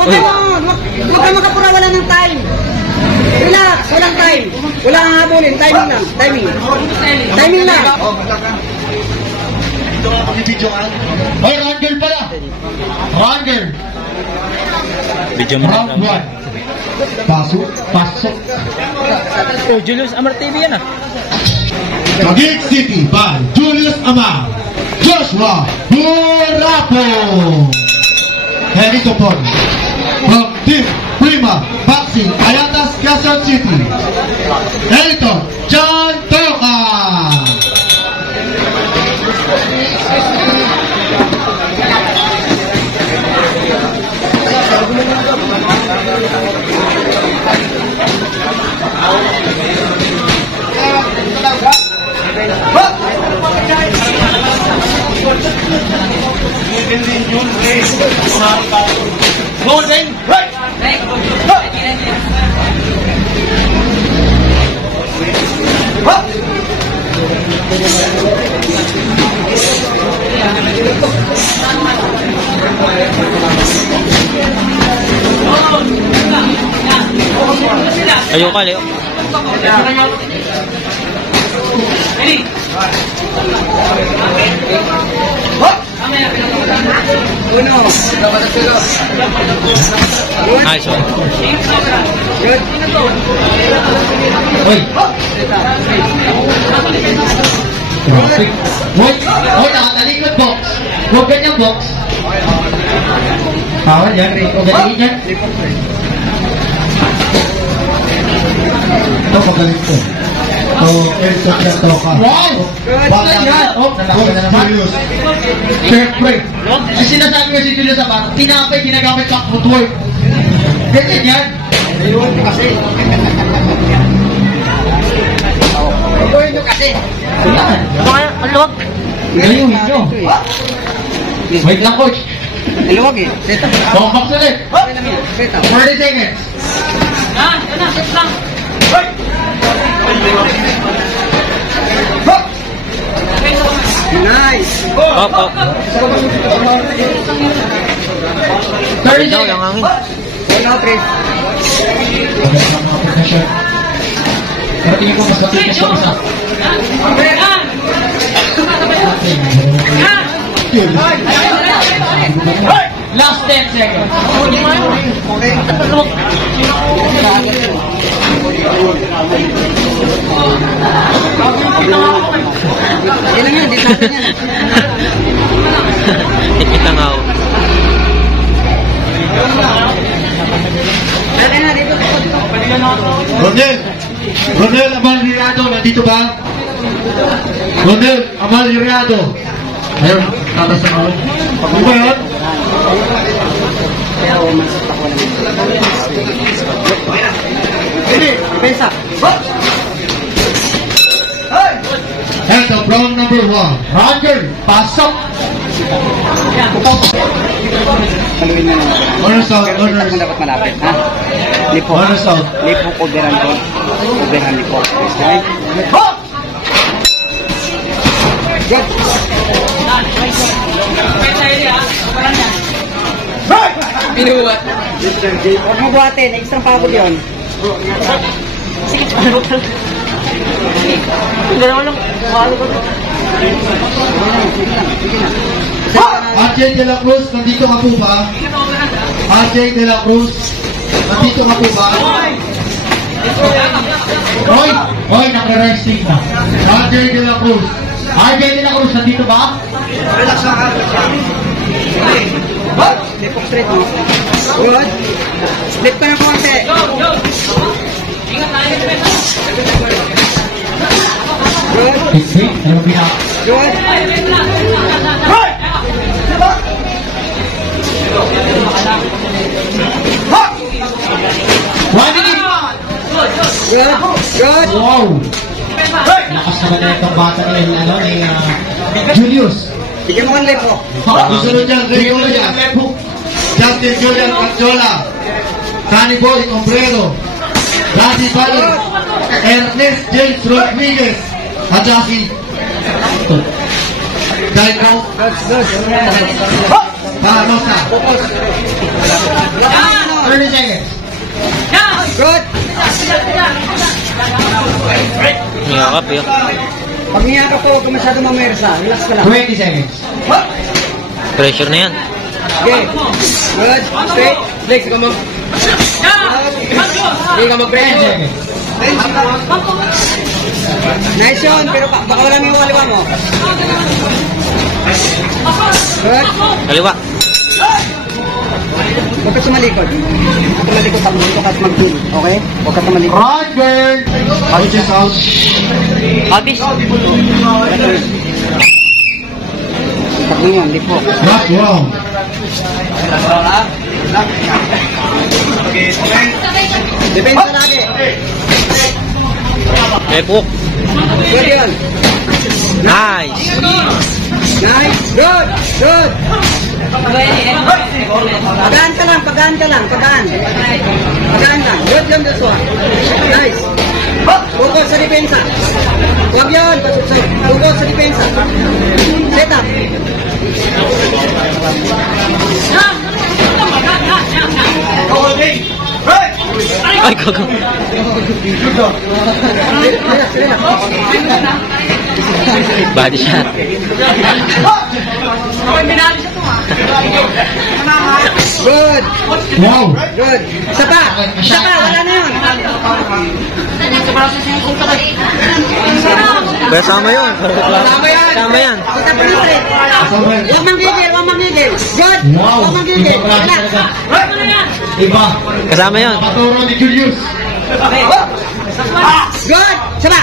Huwag ka makapura, wala ng time. Relax, walang time. Wala kang habulin, timing lang. Timing lang. Ay, Rangel pala. Rangel. Round 1. Pasok. Oh, Julius Amar TV yan ah. Taguig City by Julius Amar, Joshua Burapo. Henry Topon from Team Prima Boxing Ayatas, Quezon City. Editor John Toca. Golden, right! Ayo ka, Leo. Nice one. Good. Hoy. Hoy, nakatalikod box. Huwag ganyang box. Bawal yan, Rico. Galigin yan. Ito, magaling to. Ito, ito ka. Wow! Bakit yan? Julius. Siyempre. Ay, sinasabi ko si Julius Amar, tinapay, ginagamit sa footwork. Ganyan yan. Ayun kasi. Ayun kasi. Ang luwag. Ayun nyo. Wait lang, coach. Luwag eh. Set up. Box ulit. Set up. 30 seconds. Yan na, set lang. Nice. Up. 30 Daw lang seconds. hangin. Now, Chris. Pero tingin ko mas matigas sa isa. Last 10 seconds. Yan lang yan, di sa akin yan. Kita nga ako. Ronel Amalriado, nandito ba? Ronel Amalriado. Ayun, tatas na ako. Ano ba yun? Pensa. Eto, round number 1. Roger, pasok. Haluin mo naman. Honors out, Pero honors. dapat malapit, ha? Lipo. Honors out. Lipo, coveran ko. Coveran lipo. Okay? Good. Pinuwat. Huwag mo buhatin. Extra pagod yun. Sige, gano'n lang. Mahalo ko. RJ De La Cruz, nandito ka po ba? RJ De La Cruz, nandito ka po ba? Hoy, naka-resting na. RJ De La Cruz. RJ De La Cruz, nandito ba? Relax lang ha. Lipo straight mo. Good. Split pa ng konti. Good. Wait, ano ba? Good. One minute! Good. Good. Wow! Lakas naman na itong bata ni Julius. Bigyan mo ang lipo. Susunod dyan, Rico dyan. Justin Julian Cachola. Danny Boy Ombrero. Daddy Balo. Ernest James Rodriguez. At saka si Daino. Good. Good. Rosa. Focus. 30 seconds. Good. Niyakap yun. Pag niyakap ko, huwag ka masyado mamersa. Relax ka lang. 20 seconds. Pressure na yan. Okay. Good. Straight. Legs ka mo. Hindi ka 10 mag-pressure. seconds. Nice yun, pero baka wala yung kaliwa mo. Good. Kaliwa. Huwag ka sumalikod. Huwag ka tumalikod ako. Huwag ka mag-pull. Okay? Huwag ka tumalikod. Right burn. Punches out. Habis. Pag mo yun, di po. Not wrong. Depensa lagi. Lepok. Good yun. Nice. Nice. Good. Good. Pagaan ka lang, pagaan ka lang, pagaan. Pagaan lang. Good yun, Joshua. Nice. Focus sa depensa. Huwag yun. Focus sa depensa. Set up. Ay, gago. Body shot. Good. Wow. Good. Isa pa. Isa pa. Wala na yun. Kasama yun. Kasama yan. Kasama yan. Set up na straight. Huwag manggigil. Huwag manggigil. Good. Wow. Huwag manggigil. Relax. Iba. Kasama yun. Nakaturo ni Julius. Good. Isa pa.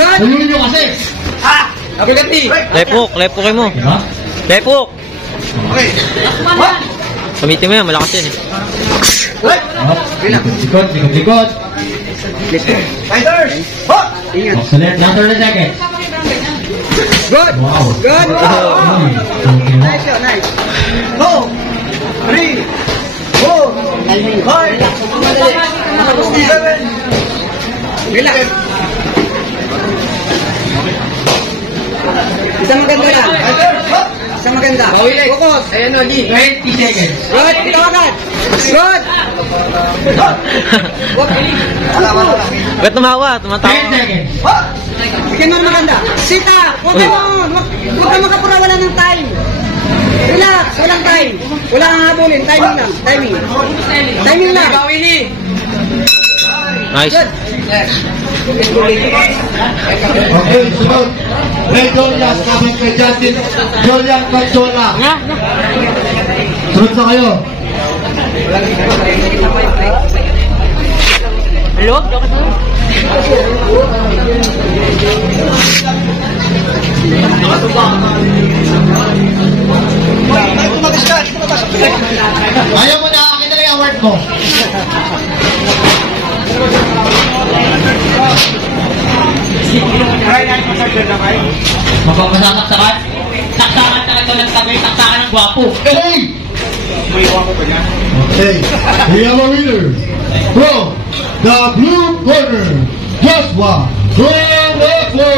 Good. Ayun nyo kasi. Okay, Gati. Lepok. Lepokin mo. Diba? Lepok. Gamitin mo yan. Malakas yan eh. Likod, likod, likod. Ingat. Excellent. Now 30 seconds. Good. Wow. Good. Nice yun. Nice. Go. 3, 4, 5, Relax. 7. Relax. Isang maganda lang. Isang maganda. Focus. Ayan o, G. 20 seconds. Good. Ito agad. Good. Ba't tumawa? Tumatawa. 10 seconds. Bigyan mo ng maganda. Sit up. Huwag ka mo. Huwag ka makapura. Wala ng time. Relax. Walang time. Wala kang habulin. Timing lang. Timing. Timing lang. Nice. Good. Okay, sunod. Ray Dolias, kapag kay Justin Julian Consola. Sunod na kayo. Hello? Ayaw mo na, akin na lang yung award mo. Mapapasasaksakan? Saksakan talaga ng tabi, saksakan ng gwapo. Hey! Okay, we have a winner from the blue corner, Joshua Correpo!